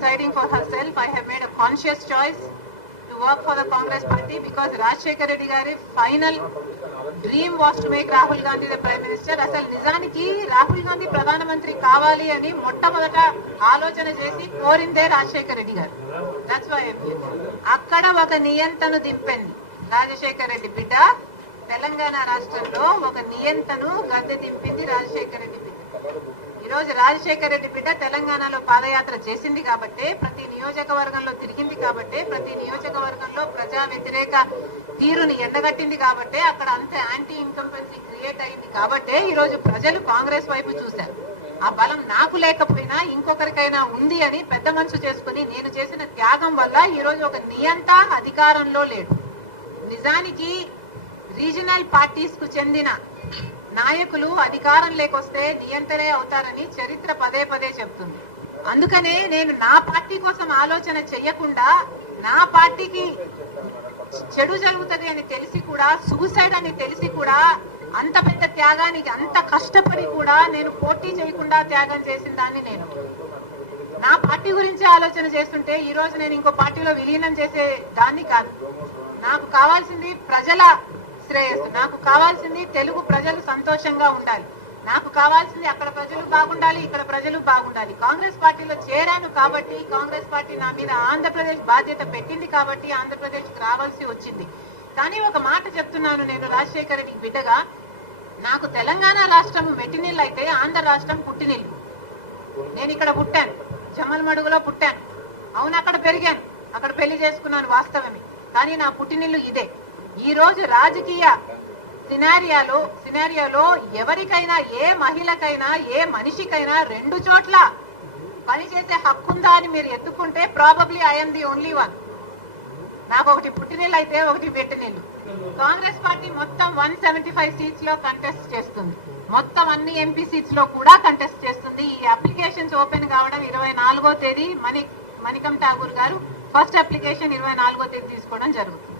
deciding for herself. I have made a conscious choice to work for the Congress party because Rajshekhar Reddy గారి final dream was to make Rahul Gandhi the prime minister అసలు నిజానికి రాహుల్ గాంధీ ప్రధానమంత్రి కావాలి అని మొట్టమొదట ఆలోచన చేసి కోరిందే రాజశేఖర్ రెడ్డి గారు. దట్స్ వై అక్కడ ఒక నియంతను దింపింది రాజశేఖర్ రెడ్డి బిడ్డ తెలంగాణ రాష్ట్రంలో ఒక నియంతను గద్దె దింపింది రాజశేఖర రెడ్డి రోజు రాజశేఖర రెడ్డి బిడ్డ తెలంగాణలో పాదయాత్ర చేసింది కాబట్టే ప్రతి నియోజకవర్గంలో తిరిగింది కాబట్టే ప్రతి నియోజకవర్గంలో ప్రజా వ్యతిరేక తీరుని ఎండగట్టింది కాబట్టే అక్కడ అంత యాంటీ ఇన్కంపెన్సీ క్రియేట్ అయింది కాబట్టే ఈ రోజు ప్రజలు కాంగ్రెస్ వైపు చూశారు. ఆ బలం నాకు లేకపోయినా ఇంకొకరికైనా ఉంది అని పెద్ద మనసు చేసుకుని నేను చేసిన త్యాగం వల్ల ఈ రోజు ఒక నియంత అధికారంలో లేడు. నిజానికి రీజనల్ పార్టీస్కు చెందిన నాయకులు అధికారం లేకొస్తే నియంతరే అవుతారని చరిత్ర పదే పదే చెప్తుంది. అందుకనే నేను నా పార్టీ కోసం ఆలోచన చెయ్యకుండా నా పార్టీకి చెడు జరుగుతుంది అని తెలిసి కూడా సూసైడ్ అని తెలిసి కూడా అంత పెద్ద త్యాగానికి అంత కష్టపడి కూడా నేను పోటీ చేయకుండా త్యాగం చేసిన దాన్ని నేను. నా పార్టీ గురించి ఆలోచన చేస్తుంటే ఈ రోజు నేను ఇంకో పార్టీలో విలీనం చేసే దాన్ని కాదు. నాకు కావాల్సింది ప్రజల శ్రేయస్సు. నాకు కావాల్సింది తెలుగు ప్రజలు సంతోషంగా ఉండాలి. నాకు కావాల్సింది అక్కడ ప్రజలు బాగుండాలి ఇక్కడ ప్రజలు బాగుండాలి. కాంగ్రెస్ పార్టీలో చేరాను కాబట్టి కాంగ్రెస్ పార్టీ నా మీద ఆంధ్రప్రదేశ్ బాధ్యత పెట్టింది కాబట్టి ఆంధ్రప్రదేశ్కి రావాల్సి వచ్చింది. కానీ ఒక మాట చెప్తున్నాను నేను రాజశేఖర రెడ్డికి బిడ్డగా. నాకు తెలంగాణ రాష్ట్రం మెట్టినీళ్ళు అయితే ఆంధ్ర రాష్ట్రం పుట్టినీళ్ళు నేను ఇక్కడ పుట్టాను. జమల్మడుగులో పుట్టాను. అవును అక్కడ పెరిగాను. అక్కడ పెళ్ళి చేసుకున్నాను వాస్తవమే. కానీ నా పుట్టినిల్లు ఇదే. ఈ రోజు రాజకీయ సినారియాలో సినారియాలో ఎవరికైనా ఏ మహిళకైనా ఏ మనిషికైనా రెండు చోట్ల పనిచేసే హక్కుందా అని మీరు ఎత్తుకుంటే probably I'm the only one నాకు ఒకటి పుట్టినీళ్ళు అయితే ఒకటి పెట్టినీళ్ళు కాంగ్రెస్ పార్టీ మొత్తం వన్ సెవెంటీ ఫైవ్ సీట్స్లో కంటెస్ట్ చేస్తుంది. మొత్తం అన్ని ఎంపీ సీట్స్లో కూడా కంటెస్ట్ చేస్తుంది. ఈ అప్లికేషన్స్ ఓపెన్ కావడం ఇరవై నాలుగో తేదీ మణి మణికం ఠాగూర్ గారు. ఫస్ట్ అప్లికేషన్ ఇరవై నాలుగో తేదీ తీసుకోవడం జరుగుతుంది.